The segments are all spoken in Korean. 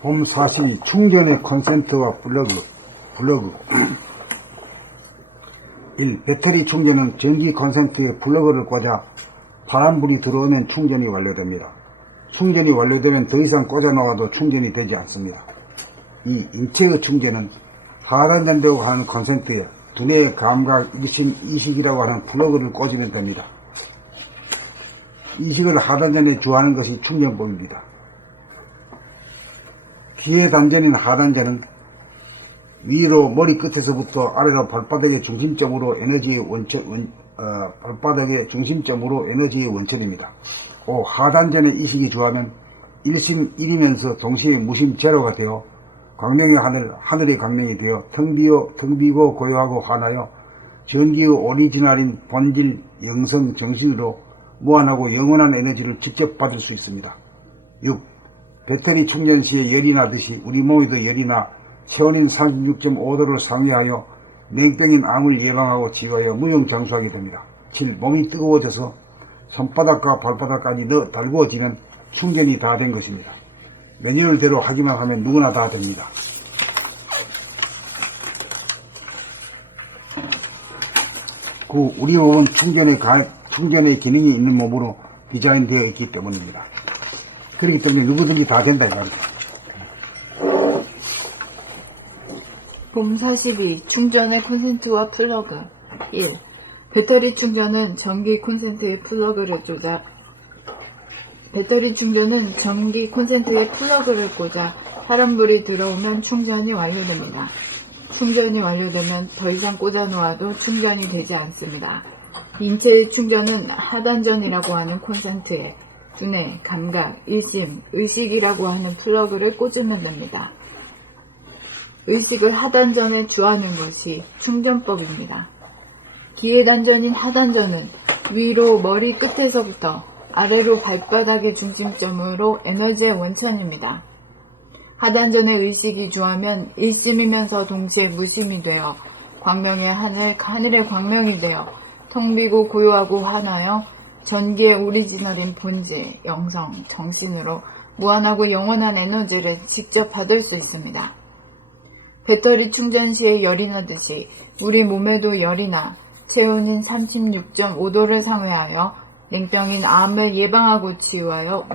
봄 42 충전의 콘센트와 플러그 1. 배터리 충전은 전기 콘센트에 플러그를 꽂아 파란불이 들어오면 충전이 완료됩니다. 충전이 완료되면 더 이상 꽂아 놓아도 충전이 되지 않습니다. 2. 인체의 충전은 하단전이라고 하는 콘센트에 두뇌의 감각, 일심, 이식이라고 하는 플러그를 꽂으면 됩니다. 이식을 하단전에 주하는 것이 충전법입니다. 귀의 단전인 하단전은 위로 머리 끝에서부터 아래로 발바닥의 중심점으로 에너지의 원천입니다. 5. 하단전에 이식이 주하면 일심 1이면서 동시에 무심 제로가 되어 광명의 하늘의 광명이 되어 텅 비고 고요하고 환하여 전기의 오리지널인 본질, 영성, 정신으로 무한하고 영원한 에너지를 직접 받을 수 있습니다. 6. 배터리 충전 시에 열이 나듯이 우리 몸에도 열이 나 체온인 36.5도를 상회하여 냉병인 암을 예방하고 치유하여 무병장수하게 됩니다. 7. 몸이 뜨거워져서 손바닥과 발바닥까지 달구어지면 충전이 다 된 것입니다. 매뉴얼대로 하기만 하면 누구나 다 됩니다. 우리 몸은 충전의 기능이 있는 몸으로 디자인되어 있기 때문입니다. 그렇기 때문에 누구든지 다 된다 이 말이죠. 봄 42 충전의 콘센트와 플러그 1. 배터리 충전은 전기 콘센트의 플러그를 꽂아 파란불이 들어오면 충전이 완료됩니다. 충전이 완료되면 더 이상 꽂아 놓아도 충전이 되지 않습니다. 인체의 충전은 하단전이라고 하는 콘센트에 두뇌, 감각, 일심, 의식이라고 하는 플러그를 꽂으면 됩니다. 의식을 하단전에 주하는 것이 충전법입니다. 기의 단전인 하단전은 위로 머리 끝에서부터 아래로 발바닥의 중심점으로 에너지의 원천입니다. 하단전에 의식이 주하면 일심이면서 동시에 무심이 되어 광명의 하늘의 광명이 되어 텅 비고 고요하고 환하여 전기의 오리지널인 본질, 영성, 정신으로 무한하고 영원한 에너지를 직접 받을 수 있습니다. 배터리 충전 시에 열이 나듯이 우리 몸에도 열이 나 체온인 36.5도를 상회하여 냉병인 암을 예방하고 치유하여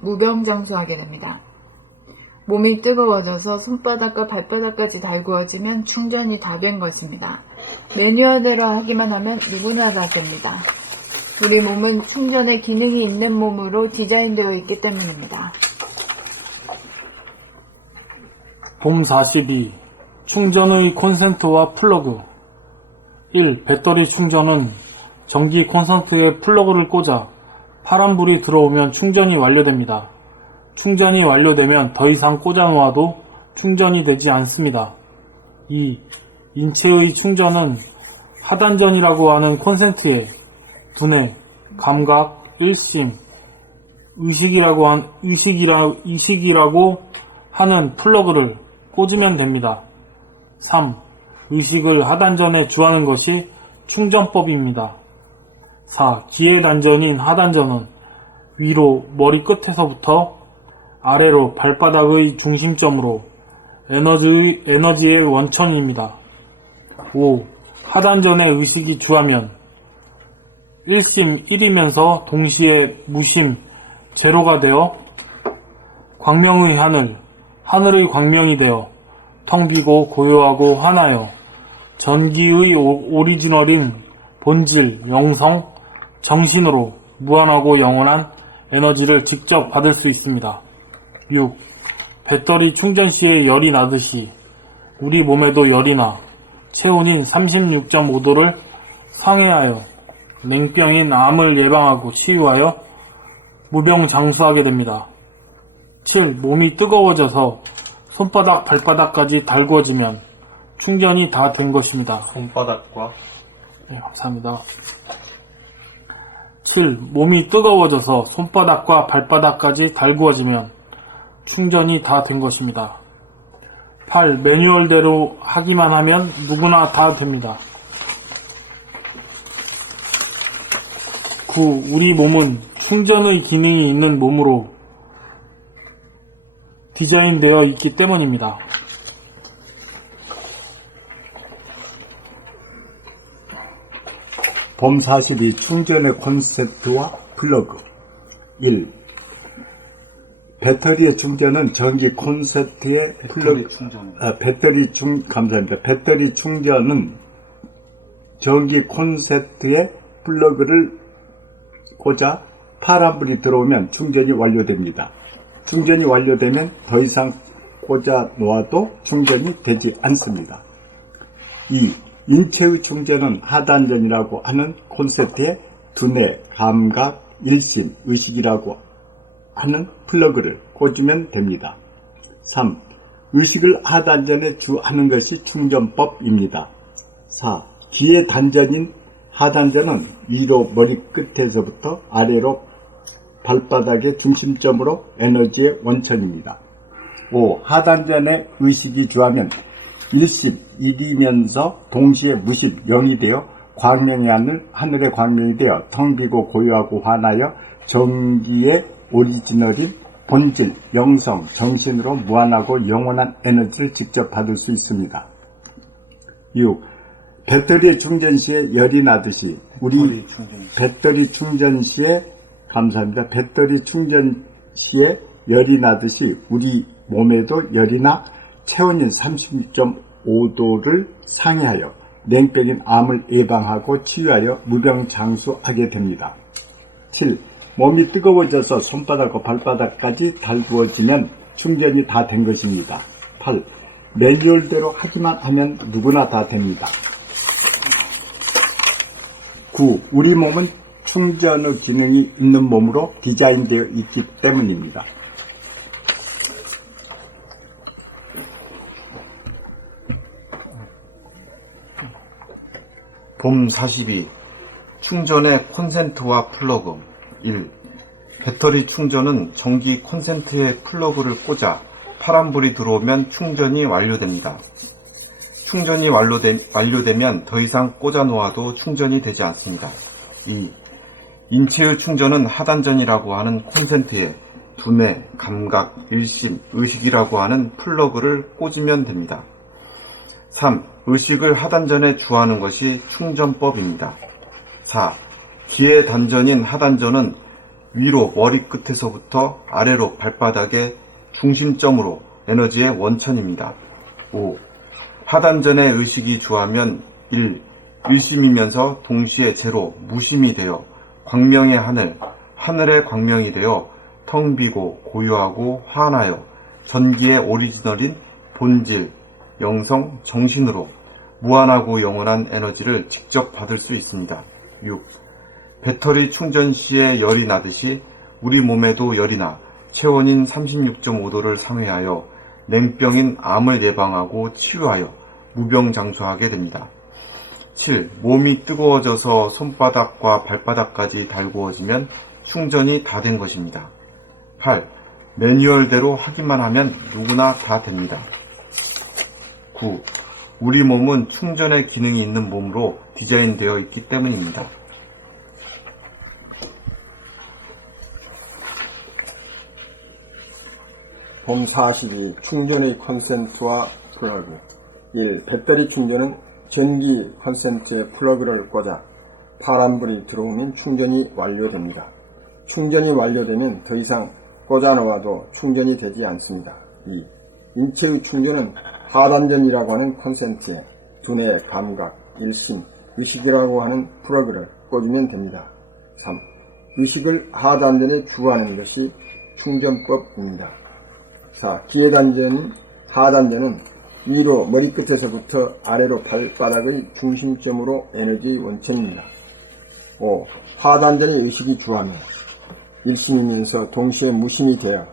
무병장수하게 됩니다. 몸이 뜨거워져서 손바닥과 발바닥까지 달구어지면 충전이 다 된 것입니다. 매뉴얼대로 하기만 하면 누구나 다 됩니다. 우리 몸은 충전의 기능이 있는 몸으로 디자인되어 있기 때문입니다. 봄 42 충전의 콘센트와 플러그 1. 배터리 충전은 전기 콘센트에 플러그를 꽂아 파란불이 들어오면 충전이 완료됩니다. 충전이 완료되면 더 이상 꽂아 놓아도 충전이 되지 않습니다. 2. 인체의 충전은 하단전이라고 하는 콘센트에 두뇌, 감각, 일심, 의식이라고 하는 플러그를 꽂으면 됩니다. 3. 의식을 하단전에 주하는 것이 충전법입니다. 4. 기의 단전인 하단전은 위로 머리 끝에서부터 아래로 발바닥의 중심점으로 에너지의 원천입니다. 5. 하단전에 의식이 주하면 일심 1이면서 동시에 무심 제로가 되어 광명의 하늘의 광명이 되어 텅 비고 고요하고 환하여 전기의 오리지널인 본질, 영성, 정신으로 무한하고 영원한 에너지를 직접 받을 수 있습니다. 6. 배터리 충전 시에 열이 나듯이 우리 몸에도 열이 나 체온인 36.5도를 상회하여 냉병인 암을 예방하고 치유하여 무병장수하게 됩니다. 7. 몸이 뜨거워져서 손바닥, 발바닥까지 달구어지면 충전이 다 된 것입니다. 손바닥과 네, 감사합니다. 7. 몸이 뜨거워져서 손바닥과 발바닥까지 달구어지면 충전이 다 된 것입니다. 8. 매뉴얼대로 하기만 하면 누구나 다 됩니다. 9. 우리 몸은 충전의 기능이 있는 몸으로 디자인되어 있기 때문입니다. 봄 42 충전의 콘셉트와 플러그 1. 배터리의 충전은 전기 콘센트의 플러그 감사합니다. 배터리 충전은 전기 콘센트에 플러그를 꽂아 파란불이 들어오면 충전이 완료됩니다. 충전이 완료되면 더 이상 꽂아 놓아도 충전이 되지 않습니다. 2. 인체의 충전은 하단전이라고 하는 콘센트에 두뇌, 감각, 일심, 의식이라고 하는 플러그를 꽂으면 됩니다. 3. 의식을 하단전에 주하는 것이 충전법입니다. 4. 기의 단전인 하단전은 위로 머리 끝에서부터 아래로 발바닥의 중심점으로 에너지의 원천입니다. 5. 하단전에 의식이 주하면 일심, 일이면서 동시에 무심, 영이 되어 광명의 하늘의 광명이 되어 텅 비고 고요하고 환하여 전기의 오리지널인 본질, 영성, 정신으로 무한하고 영원한 에너지를 직접 받을 수 있습니다. 6. 배터리 충전 시에 열이 나듯이 배터리 충전 시에 열이 나듯이 우리 몸에도 열이 나 체온인 36.5도를 상회하여 냉병인 암을 예방하고 치유하여 무병장수하게 됩니다. 7. 몸이 뜨거워져서 손바닥과 발바닥까지 달구어지면 충전이 다 된 것입니다. 8. 매뉴얼대로 하기만 하면 누구나 다 됩니다. 9. 우리 몸은 충전의 기능이 있는 몸으로 디자인되어 있기 때문입니다. 봄 42 충전의 콘센트와 플러그 1. 배터리 충전은 전기 콘센트에 플러그를 꽂아 파란불이 들어오면 충전이 완료됩니다. 충전이 완료되면 더 이상 꽂아 놓아도 충전이 되지 않습니다. 2. 인체의 충전은 하단전이라고 하는 콘센트에 두뇌, 감각, 일심, 의식이라고 하는 플러그를 꽂으면 됩니다. 3. 의식을 하단전에 주하는 것이 충전법입니다. 4. 기의 단전인 하단전은 위로 머리 끝에서부터 아래로 발바닥의 중심점으로 에너지의 원천입니다. 5. 하단전에 의식이 주하면 1. 일심이면서 동시에 제로, 무심이 되어 광명의 하늘의 광명이 되어 텅 비고 고요하고 환하여 전기의 오리지널인 본질, 영성, 정신으로 무한하고 영원한 에너지를 직접 받을 수 있습니다. 6. 배터리 충전 시에 열이 나듯이 우리 몸에도 열이 나 체온인 36.5도를 상회하여 냉병인 암을 예방하고 치유하여 무병장수하게 됩니다. 7. 몸이 뜨거워져서 손바닥과 발바닥까지 달구어지면 충전이 다 된 것입니다. 8. 매뉴얼대로 하기만 하면 누구나 다 됩니다. 9. 우리 몸은 충전의 기능이 있는 몸으로 디자인되어 있기 때문입니다. 봄 42 충전의 콘센트와 플러그 1. 배터리 충전은 전기 콘센트에 플러그를 꽂아 파란불이 들어오면 충전이 완료됩니다. 충전이 완료되면 더 이상 꽂아 놓아도 충전이 되지 않습니다. 2. 인체의 충전은 하단전이라고 하는 콘센트에 두뇌, 감각, 일심, 의식이라고 하는 플러그를 꽂으면 됩니다. 3. 의식을 하단전에 주하는 것이 충전법입니다. 4. 기의 단전인 하단전은 위로 머리끝에서부터 아래로 발바닥의 중심점으로 에너지의 원천입니다. 5. 하단전에 의식이 주하며 일심이면서 동시에 무심이 되어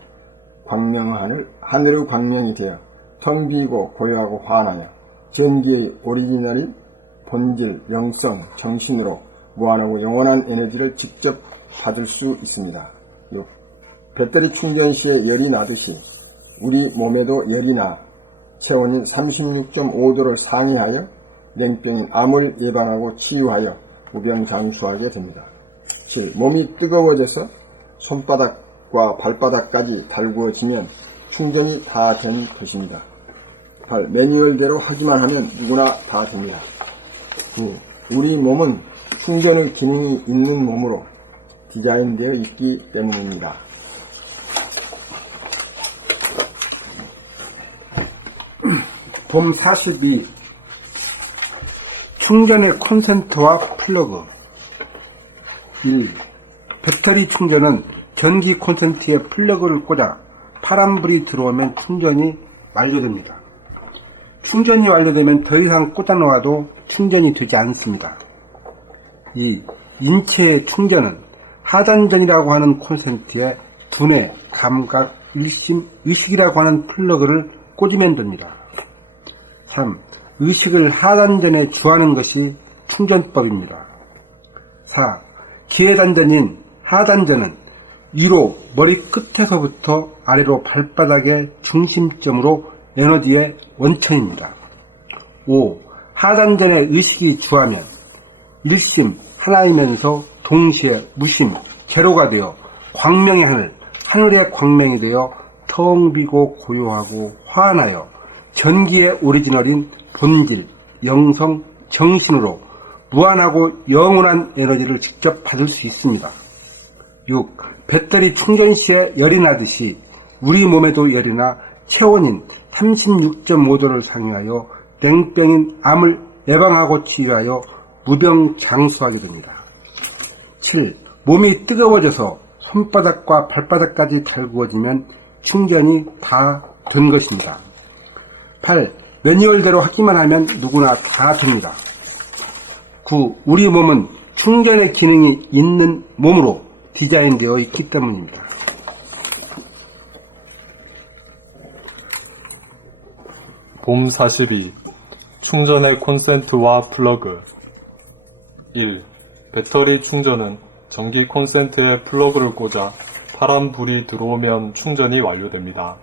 하늘의 광명이 되어 텅 비고 고요하고 환하여 전기의 오리지널인 본질, 영성, 정신으로 무한하고 영원한 에너지를 직접 받을 수 있습니다. 6. 배터리 충전 시에 열이 나듯이 우리 몸에도 열이 나 체온인 36.5도를 상회하여 냉병인 암을 예방하고 치유하여 무병장수하게 됩니다. 7. 몸이 뜨거워져서 손바닥과 발바닥까지 달구어지면 충전이 다 된 것입니다. 8. 매뉴얼대로 하기만 하면 누구나 다 됩니다. 9. 우리 몸은 충전의 기능이 있는 몸으로 디자인되어 있기 때문입니다. 봄 42. 충전의 콘센트와 플러그. 1. 배터리 충전은 전기 콘센트에 플러그를 꽂아 파란불이 들어오면 충전이 완료됩니다. 충전이 완료되면 더 이상 꽂아놓아도 충전이 되지 않습니다. 2. 인체의 충전은 하단전이라고 하는 콘센트에 두뇌, 감각, 일심, 의식이라고 하는 플러그를 꽂으면 됩니다. 3. 의식을 하단전에 주하는 것이 충전법입니다. 4. 기회단전인 하단전은 위로 머리 끝에서부터 아래로 발바닥의 중심점으로 에너지의 원천입니다. 5. 하단전에 의식이 주하면 일심 하나이면서 동시에 무심 제로가 되어 광명의 하늘, 하늘의 광명이 되어 텅 비고 고요하고 환하여 전기의 오리지널인 본질, 영성, 정신으로 무한하고 영원한 에너지를 직접 받을 수 있습니다. 6. 배터리 충전 시에 열이 나듯이 우리 몸에도 열이 나 체온인 36.5도를 상회하여 냉병인 암을 예방하고 치유하여 무병장수하게 됩니다. 7. 몸이 뜨거워져서 손바닥과 발바닥까지 달구어지면 충전이 다 된 것입니다. 8. 매뉴얼대로 하기만 하면 누구나 다 됩니다. 9. 우리 몸은 충전의 기능이 있는 몸으로 디자인되어 있기 때문입니다. 봄 42. 충전의 콘센트와 플러그. 1. 배터리 충전은 전기 콘센트에 플러그를 꽂아 파란 불이 들어오면 충전이 완료됩니다.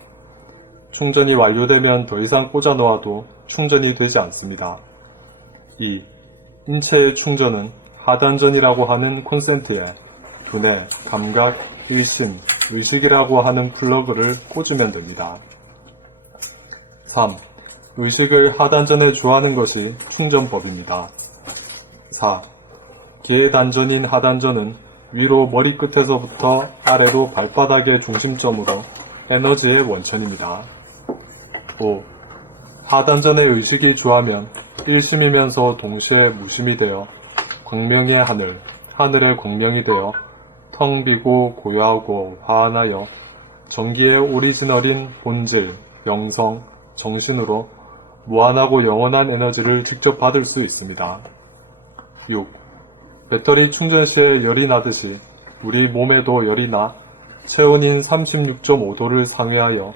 충전이 완료되면 더 이상 꽂아 놓아도 충전이 되지 않습니다. 2. 인체의 충전은 하단전이라고 하는 콘센트에 두뇌, 감각, 의심, 의식이라고 하는 플러그를 꽂으면 됩니다. 3. 의식을 하단전에 주하는 것이 충전법입니다. 4. 기회단전인 하단전은 위로 머리 끝에서부터 아래로 발바닥의 중심점으로 에너지의 원천입니다. 5. 하단전에 의식이 주하면 일심이면서 동시에 무심이 되어 광명의 하늘, 하늘의 광명이 되어 텅 비고 고요하고 환하여 전기의 오리지널인 본질, 영성, 정신으로 무한하고 영원한 에너지를 직접 받을 수 있습니다. 6. 배터리 충전 시에 열이 나듯이 우리 몸에도 열이 나 체온인 36.5도를 상회하여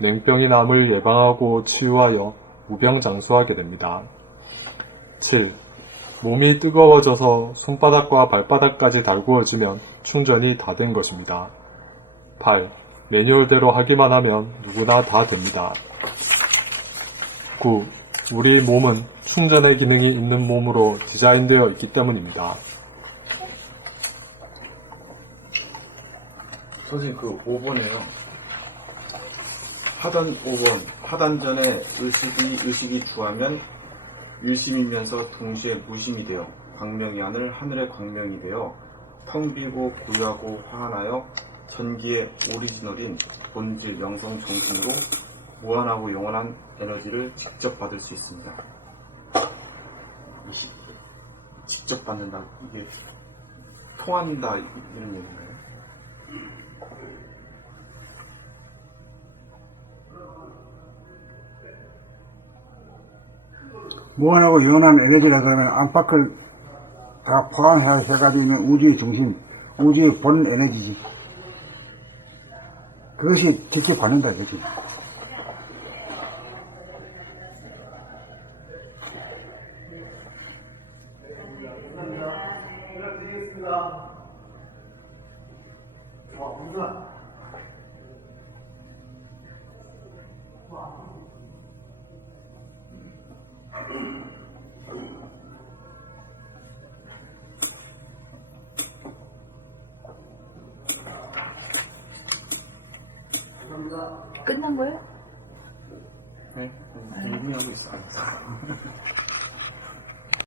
냉병인 암을 예방하고 치유하여 무병장수하게 됩니다. 7. 몸이 뜨거워져서 손바닥과 발바닥까지 달구어지면 충전이 다 된 것입니다. 8. 매뉴얼대로 하기만 하면 누구나 다 됩니다. 9. 우리 몸은 충전의 기능이 있는 몸으로 디자인되어 있기 때문입니다. 선생님, 그 5번에요. 하단 5번, 하단전에 의식이 주하면 일심이면서 동시에 무심이 되어 광명이 하늘, 하늘의 광명이 되어 텅 비고 고요하고 환하여 전기의 오리지널인 본질, 영성, 정신으로 무한하고 영원한 에너지를 직접 받을 수 있습니다. 직접 받는다, 이게 통한다 이런 얘기인가요? 무한하고 영원한 에너지라 그러면 안팎을 다 포함해가지고 우주의 중심, 우주의 본 에너지지. 그것이 직접 받는다, 그지? 끝난 거예요? 네? 궁금해하고 있어요.